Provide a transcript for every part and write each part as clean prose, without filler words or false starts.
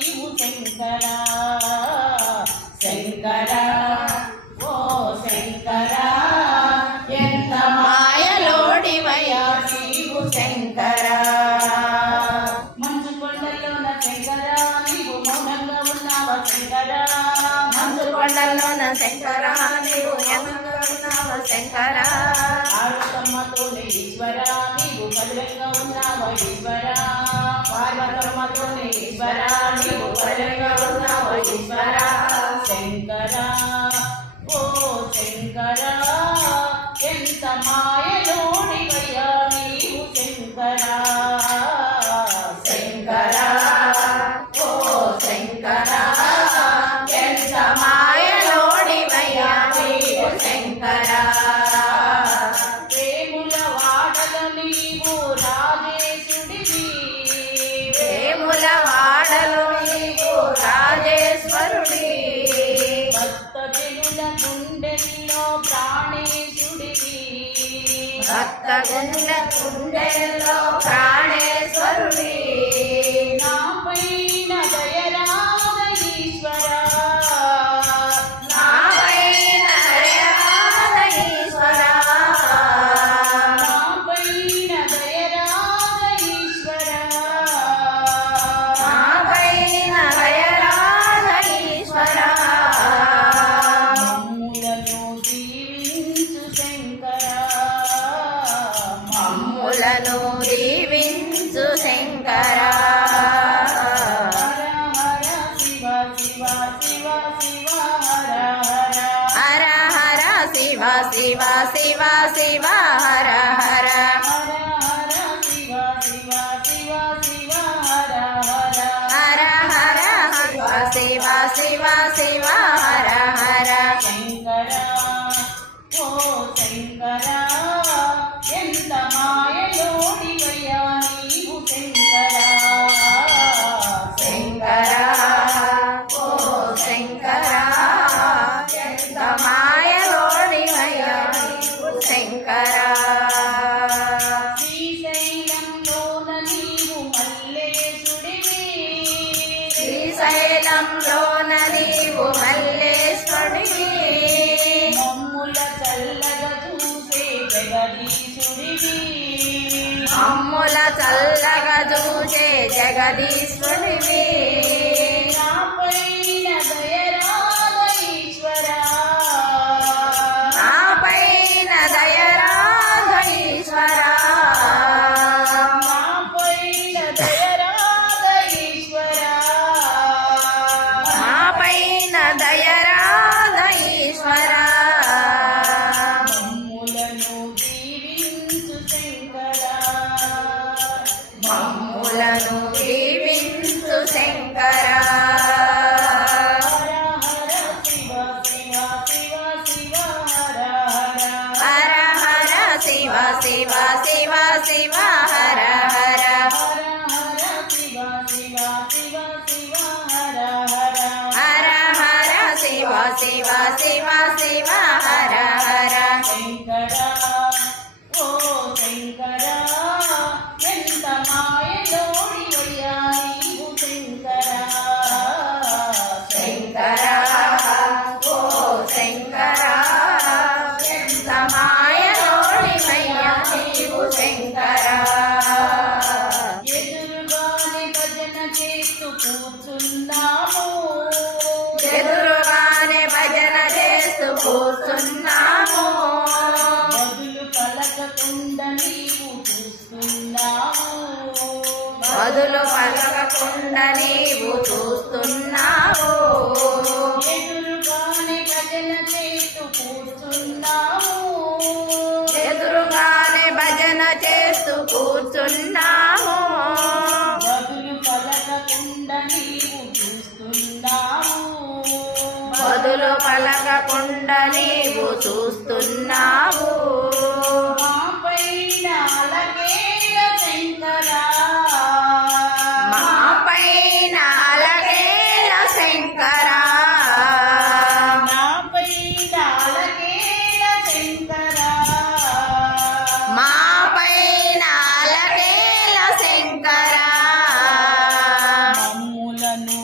నీవు శంకరా శంకరా ఓ శంకరా ఎంత మాయలోడివయ్యా నీవు శంకరా. మంచు కొండల్లోన శంకరా నీవు మౌనంగా ఉన్నావా శంకరా. మంచు కొండల్లోన శంకరా నీవు మౌనంగా ఉన్నావా శంకరా. పార్వతమ్మతోనే ఈశ్వరా నీవు పదిలంగా ఉన్నావా ఈశ్వరా. పార్వతమ్మతోనే ఈశ్వరా నీవు పదిలంగా ఉన్నావా ఈశ్వరా. శంకరా ఓ శంకరా ఎంత మాయలోడివయ్యా నీవు శంకరా శంకరా ఓ శంకరా ఎంత మాయలోడివయ్యా నీవు శంకరా. వేముల వాడల నీవు రాజేశుడివి. వేముల వాడలు నీవు రాజేశ్వరుడి. భక్తజనుల గుండెల్లో ప్రాణేశుడివి. భక్తజనుల గుండెల్లో ప్రాణేశ్వరుడి. నాపైన దయరాధ ఈశ్వరా. నాపైన దయరాధ ఈశ్వరా. నాపైన దయరాధ ఈశ్వరా. నాపైన దయరాధ ఈశ్వరా. మమ్ములను దీవించు శంకరా. మమ్ములను దీవించు శంకరా. హర హర శివ శివ శివ శివ హర హర. హర హర శివ శివ శివ హర హర. శంకరా ఓ శంకరా ఎంత మాయలోడివయ్యా నీవు శంకరా శంకరా ఓ శంకరా ఎంత మాయలోడివయ్యా నీవు శంకరా. శ్రీశైలంలోన నీవు మల్లేశుడివి. శ్రీశైలంలోన నీవు మల్లేశ్వరుడివి. మమ్ముల చల్లగా చూసే జగదీశుడివి. మమ్ముల చల్లగా చూసే జగదీశ్వరుడివి. నాపైన దయరాధ ఈశ్వరా. నాపైన దయరాధ ఈశ్వరా. నాపైన దయరాధ ఈశ్వరా. నాపైన దయరాధ ఈశ్వరా. మమ్ములను దీవించు శంకరా. మమ్ములను దీవించు శంకరా. హర హర శివ శివ శివ శివ హర హర. హర హర శివ శివ శివ శివ హర హర. శంకరా ఓ శంకరా ఎంత మాయలోడివయ్యా నీవు శంకరా శంకరా ఓ శంకరా ఎంత మాయలోడివయ్యా నీవు శంకరా. ఎదురుగానే భజన చేస్తూ కూర్చున్నాము. ఎదురుగానే భజన చేస్తూ కూర్చున్నాము. బదులు పలకకుండా నీవు చూస్తున్నావు. బదులు పలకకుండా నీవు చూస్తున్నావు. ఎదురుగానే భజన చేస్తూ కూర్చున్నావు. ఎదురుగానే భజన చేస్తూ కూర్చున్నాము. బదులు పలకకుండా నీవు చూస్తున్నావు. బదులు పలకకుండా నీవు చూస్తున్నావు. మాపైన అలగేల శంకరా. మాపైన అలగేల శంకరా. నాపైన అలగేల శంకరా. మాపైన అలగేల శంకరా. మమ్ములను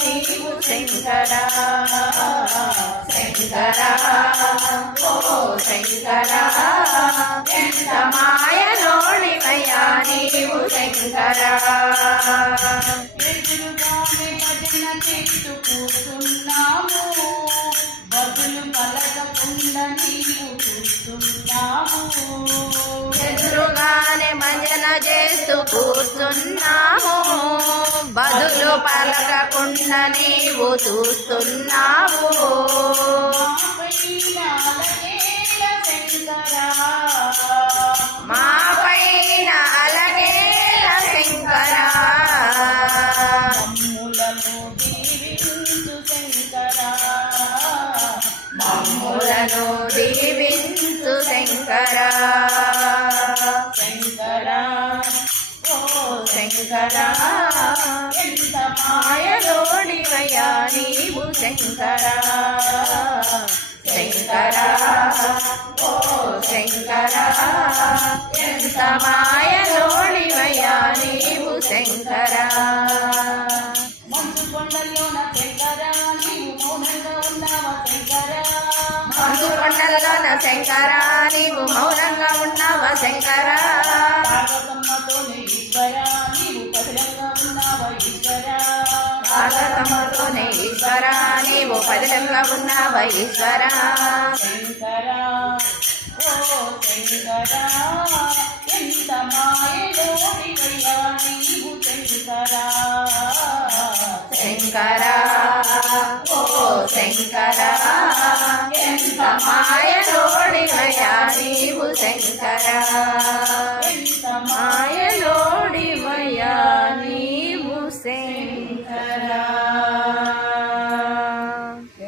నీవు శంకర శంకర ఓ శంకర ఎంత మాయలోడివయ్యా నీవు శంకర ఎదురుగానే భజన చేస్తూ కూర్చున్నాము బదులు పలకకుండా నీవు చూస్తున్నాము ఎదురుగానే భజన చేస్తూ కూర్చున్నాము బదులు పలకకుండా నీవు చూస్తున్నావు మా పైన అలగేల శంకర మమ్ములను దీవించు శంకర మమ్ములను దీవించు శంకర శంకర ఓ శంకర ఎంత మాయలోడివయ్యా నీవు శంకర శంకర ఓ శంకర ఎంత మాయలోడివయ్యా నీవు శంకర మంచు కొండల్లోన శంకర నీవు మౌనంగా ఉన్నావా శంకర మంచు కొండల్లోన శంకర నీవు మౌనంగా ఉన్నావా శంకర పార్వతమ్మతోనే ఈశ్వర నీవు పదిలంగా ఉన్నావా ఈశ్వర భాగవతముతోనే ఈశ్వర నీవు పదిలంగా ఉన్నావా ఈశ్వర శంకర ఓ శంకర ఎంత మాయలోడివయ్యా నీవు శంకర శంకర ఓ శంకర ఎంత మాయలోడివయ్యా నీవు శంకర ఎంత మాయ